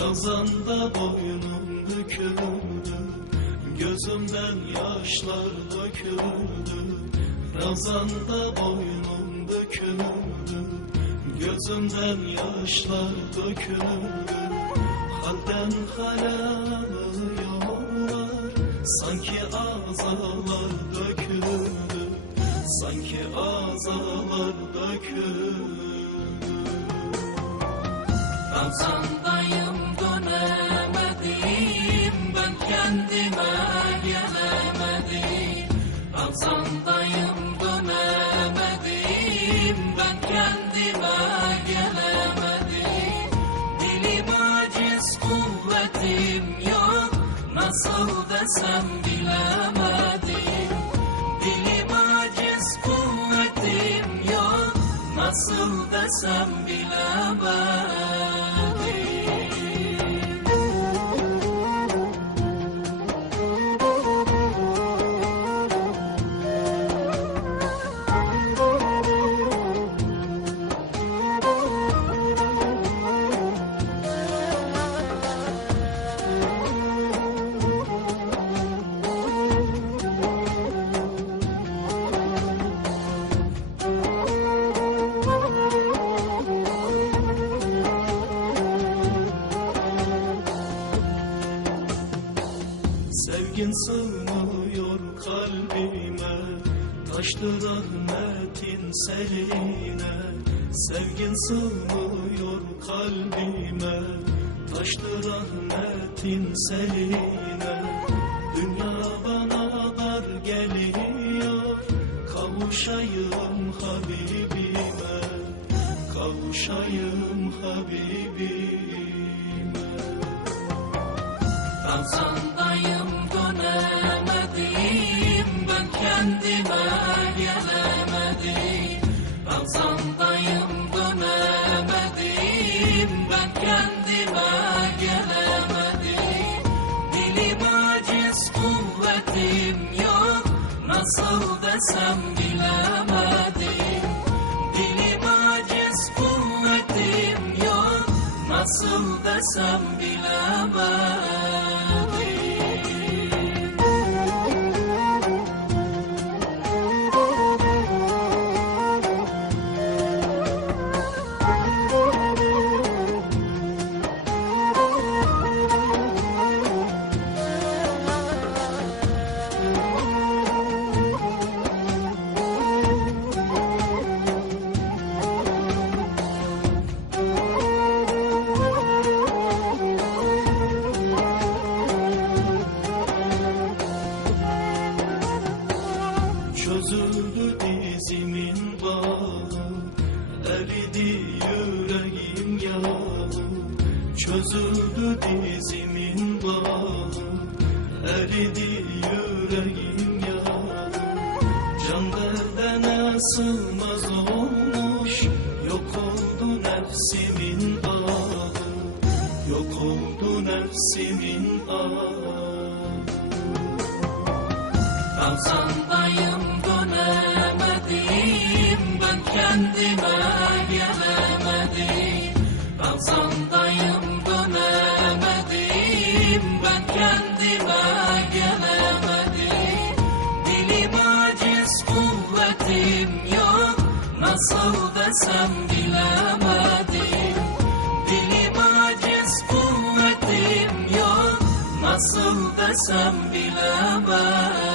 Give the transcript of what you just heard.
Ramazanda boynum büküldü Gözümden yaşlar döküldü. Ramazanda boynum büküldü Gözümden yaşlar döküldü. Halden hale Sanki azalar döküldü. Sanki azalar döküldü. Ramazandayım Nasıl desem bilemedim. Dilim aciz kuvvetim yok. Nasıl desem bilemedim Sevgin sığmıyor kalbime. Taştı rahmetin seline Sevgin sığmıyor kalbime. Taştı rahmetin seline Dünya bana dar geliyor. Kavuşayım Habibime. Kavuşayım Habibime. Ramazandayım Nasıl desem bilemedim. Dilim aciz kuvvetim yok. Nasıl desem bilemedim Çözüldü dizimin bağı. Eridi yüreğim yağı. Çözüldü dizimin bağı. Eridi yüreğim yağı. Can derdene sığmaz olmuş. Yok oldu nefsimin ağı. Yok oldu nefsimin ağı. Dönemedim Ben kendime gelemedim Ramazandayım dönemedim. Ben kendime gelemedim Dilim aciz kuvvetim yok. Nasıl desem bilemedim. Dilim aciz kuvvetim yok. Nasıl desem bilemedim